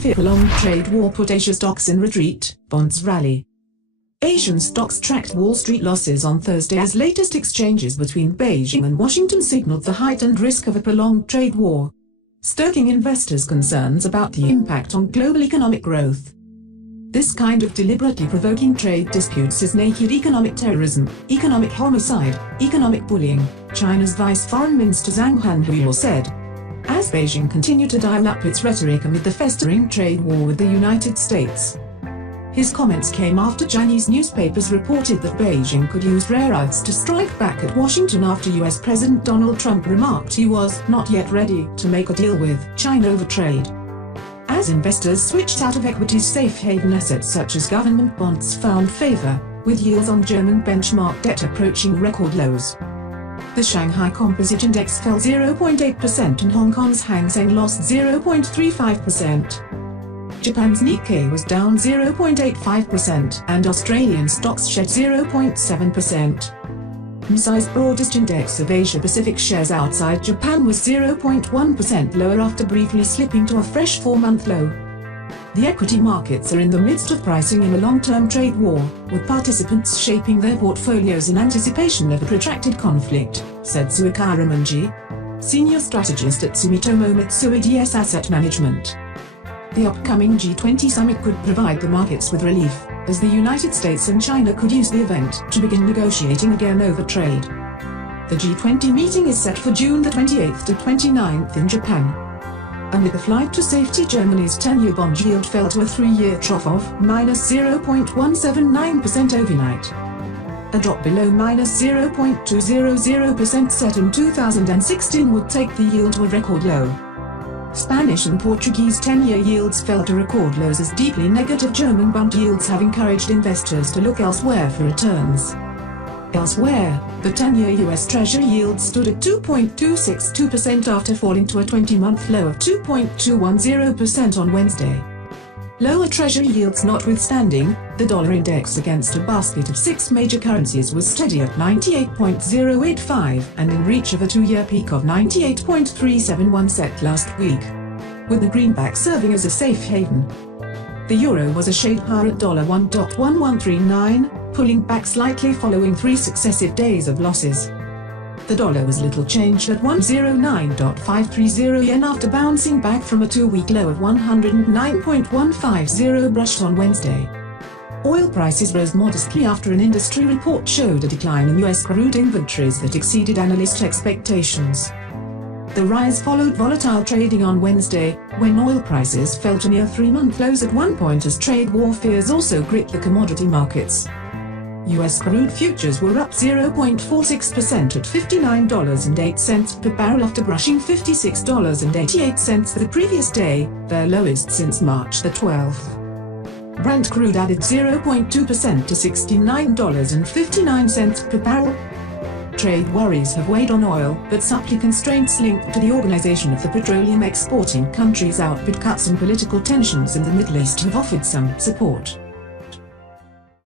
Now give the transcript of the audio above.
fear prolonged trade war put Asia stocks in retreat, bonds rally. Asian stocks tracked Wall Street losses on Thursday as latest exchanges between Beijing and Washington signaled the heightened risk of a prolonged trade war, stoking investors' concerns about the impact on global economic growth. This kind of deliberately provoking trade disputes is naked economic terrorism, economic homicide, economic bullying, China's Vice Foreign Minister Zhang Hanhuo said, as Beijing continued to dial up its rhetoric amid the festering trade war with the United States. His comments came after Chinese newspapers reported that Beijing could use rare earths to strike back at Washington after US President Donald Trump remarked he was not yet ready to make a deal with China over trade. As investors switched out of equities, safe haven assets such as government bonds found favor, with yields on German benchmark debt approaching record lows. The Shanghai Composite Index fell 0.8% and Hong Kong's Hang Seng lost 0.35%. Japan's Nikkei was down 0.85% and Australian stocks shed 0.7%. MSCI's broadest index of Asia-Pacific shares outside Japan was 0.1% lower after briefly slipping to a fresh 4-month low. The equity markets are in the midst of pricing in a long-term trade war, with participants shaping their portfolios in anticipation of a protracted conflict, said Suikara Manji, senior strategist at Sumitomo Mitsui DS Asset Management. The upcoming G20 summit could provide the markets with relief, as the United States and China could use the event to begin negotiating again over trade. The G20 meeting is set for June the 28th to 29th in Japan. Amid the flight to safety, Germany's 10-year bond yield fell to a 3-year trough of -0.179% overnight. A drop below -0.200% set in 2016 would take the yield to a record low. Spanish and Portuguese 10-year yields fell to record lows as deeply negative German bond yields have encouraged investors to look elsewhere for returns. Elsewhere, the 10-year US Treasury yield stood at 2.262% after falling to a 20-month low of 2.210% on Wednesday. Lower Treasury yields notwithstanding, the dollar index against a basket of 6 major currencies was steady at 98.085 and in reach of a 2-year peak of 98.371 set last week, with the greenback serving as a safe haven. The euro was a shade higher at $1.1139, pulling back slightly following 3 successive days of losses. The dollar was little changed at 109.530 yen after bouncing back from a 2-week low of 109.150 brushed on Wednesday. Oil prices rose modestly after an industry report showed a decline in US crude inventories that exceeded analyst expectations. The rise followed volatile trading on Wednesday, when oil prices fell to near 3-month lows at one point as trade war fears also gripped the commodity markets. US crude futures were up 0.46% at $59.08 per barrel after brushing $56.88 for the previous day, their lowest since March the 12th. Brent crude added 0.2% to $69.59 per barrel. Trade worries have weighed on oil, but supply constraints linked to the Organization of the Petroleum Exporting Countries output cuts and political tensions in the Middle East have offered some support.